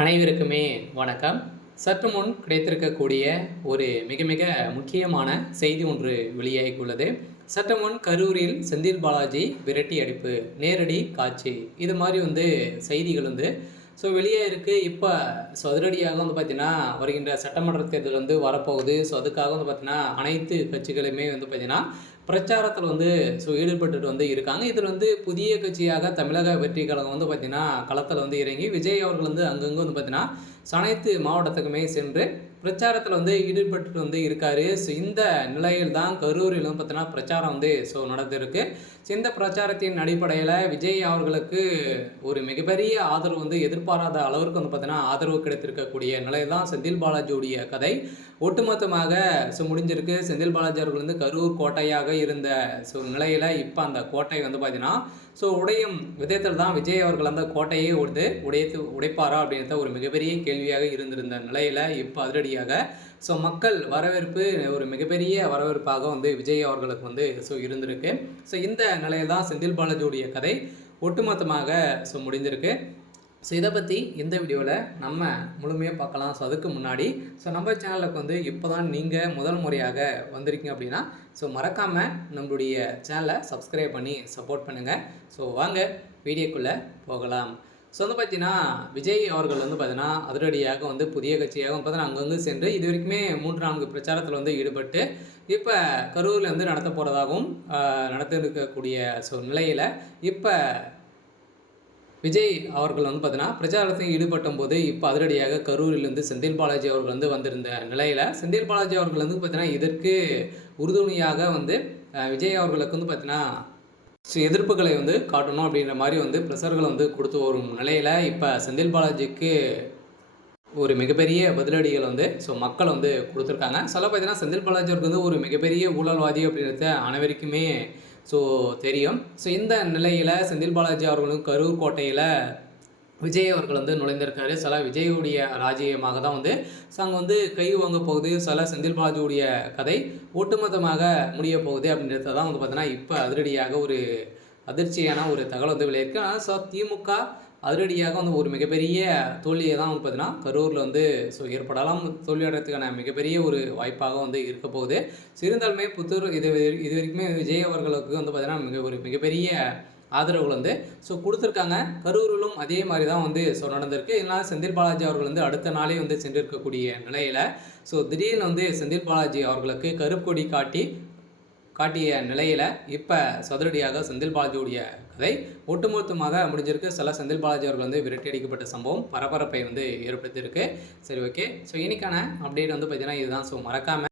அனைவருக்குமே வணக்கம். சற்று முன் கிடைத்திருக்கக்கூடிய ஒரு மிக மிக முக்கியமான செய்தி ஒன்று வெளியாகியுள்ளது. சற்று முன் கரூரில் செந்தில் பாலாஜி விரட்டி அடிப்பு, நேரடி காட்சி, இது மாதிரி செய்திகள் வெளியே இருக்கு. இப்போ அதிரடியாக பார்த்தீங்கன்னா வருகின்ற சட்டமன்ற தேர்தல் வரப்போகுது. அதுக்காக பார்த்தீங்கன்னா அனைத்து கட்சிகளுமே பார்த்தீங்கன்னா பிரச்சாரத்தில் ஈடுபட்டுட்டு இருக்காங்க. இதில் புதிய கட்சியாக தமிழக வெற்றி கழகம் பார்த்தீங்கன்னா களத்தில் இறங்கி விஜய் அவர்கள் அங்கங்கே பார்த்தீங்கன்னா அனைத்து மாவட்டத்துக்குமே சென்று பிரச்சாரத்தில் ஈடுபட்டு இருக்காரு. இந்த நிலையில் தான் கரூரில் பார்த்தீங்கன்னா பிரச்சாரம் நடந்திருக்கு. இந்த பிரச்சாரத்தின் அடிப்படையில் விஜய் அவர்களுக்கு ஒரு மிகப்பெரிய ஆதரவு எதிர்பாராத அளவிற்கு பார்த்தீங்கன்னா ஆதரவு கிடைத்திருக்கக்கூடிய நிலையில் தான் செந்தில் பாலாஜியுடைய கதை ஒட்டுமொத்தமாக முடிஞ்சிருக்கு. செந்தில் பாலாஜி அவர்கள் கரூர் கோட்டையாக இருந்த நிலையில் இப்போ அந்த கோட்டை பார்த்தீங்கன்னா உடையும் விதத்தில் தான் விஜய் அவர்கள் அந்த கோட்டையே உடைப்பாரா அப்படின்றத ஒரு மிகப்பெரிய கேள்வியாக இருந்திருந்த நிலையில் இப்போ அதிரடியாக மக்கள் வரவேற்பு ஒரு மிகப்பெரிய வரவேற்பாக விஜய் அவர்களுக்கு இருந்திருக்கு. இந்த நிலையில் தான் செந்தில் பாலாஜியுடைய கதை ஒட்டுமொத்தமாக முடிந்திருக்கு. இதை பற்றி இந்த வீடியோவில் நம்ம முழுமையாக பார்க்கலாம். அதுக்கு முன்னாடி நம்ம சேனலுக்கு இப்போ தான் நீங்கள் முதல் முறையாக வந்திருக்கீங்க அப்படின்னா மறக்காமல் நம்மளுடைய சேனலை சப்ஸ்கிரைப் பண்ணி சப்போர்ட் பண்ணுங்கள். வாங்க வீடியோக்குள்ளே போகலாம். பார்த்தீங்கன்னா விஜய் அவர்கள் பார்த்தீங்கன்னா அதிரடியாக புதிய கட்சியாக பார்த்தீங்கன்னா அங்கங்கே சென்று இது வரைக்குமே 3-4 பிரச்சாரத்தில் ஈடுபட்டு இப்போ கரூரில் நடத்த போகிறதாகவும் நடத்திருக்கக்கூடிய நிலையில் இப்போ விஜய் அவர்கள் பார்த்தீங்கன்னா பிரச்சாரத்தில் ஈடுபட்டும் போது இப்போ அதிரடியாக கரூரிலிருந்து செந்தில் பாலாஜி அவர்கள் வந்திருந்த நிலையில் செந்தில் பாலாஜி அவர்கள் பார்த்தீங்கன்னா இதற்கு உறுதுணையாக விஜய் அவர்களுக்கு பார்த்தீங்கன்னா எதிர்ப்புகளை காட்டணும் அப்படின்ற மாதிரி ப்ரெஷர்கள் கொடுத்து வரும் நிலையில் இப்போ செந்தில் பாலாஜிக்கு ஒரு மிகப்பெரிய பதிலடிகள் மக்கள் கொடுத்துருக்காங்க. பார்த்தீங்கன்னா செந்தில் பாலாஜி அவருக்கு ஒரு மிகப்பெரிய ஊழல்வாதி அப்படின்றத அனைவருக்குமே தெரியும். இந்த நிலையில் செந்தில் பாலாஜி அவர்களும் கரூர் கோட்டையில் விஜய் அவர்கள் நுழைந்திருக்காரு. விஜயுடைய ராஜ்யமாக தான் அங்கே கை வாங்க போகுது. செந்தில் பாலாஜியுடைய கதை ஒட்டுமொத்தமாக முடிய போகுது அப்படின்றத தான் பார்த்தீங்கன்னா இப்போ அதிரடியாக ஒரு அதிர்ச்சியான ஒரு தகவல் வெளியிருக்கு. ஆனால் திமுக அதிரடியாக ஒரு மிகப்பெரிய தோல்வியை தான் பார்த்தீங்கன்னா கரூரில் ஏற்படலாம். தோல்வியடைறதுக்கான மிகப்பெரிய ஒரு வாய்ப்பாக இருக்க போகுது. இருந்தாலுமே புத்தூர் இது வரைக்குமே விஜய் அவர்களுக்கு பார்த்தீங்கன்னா ஒரு மிகப்பெரிய ஆதரவுகள் கொடுத்துருக்காங்க. கரூரிலும் அதே மாதிரி தான் நடந்திருக்கு. இதனால் செந்தில் பாலாஜி அவர்கள் அடுத்த நாளே சென்றிருக்கக்கூடிய நிலையில் திடீர்னு செந்தில் பாலாஜி அவர்களுக்கு கருப்பு கொடி காட்டிய நிலையில் இப்போ சதுரடியாக செந்தில் பாலாஜியுடைய கதை ஒட்டுமொத்தமாக முடிஞ்சிருக்கு. செந்தில் பாலாஜி அவர்கள் விரட்டி அடிக்கப்பட்ட சம்பவம் பரபரப்பை ஏற்படுத்தியிருக்கு. சரி, ஓகே. இன்னைக்கான அப்டேட் பார்த்தீங்கன்னா இதுதான். மறக்காமல்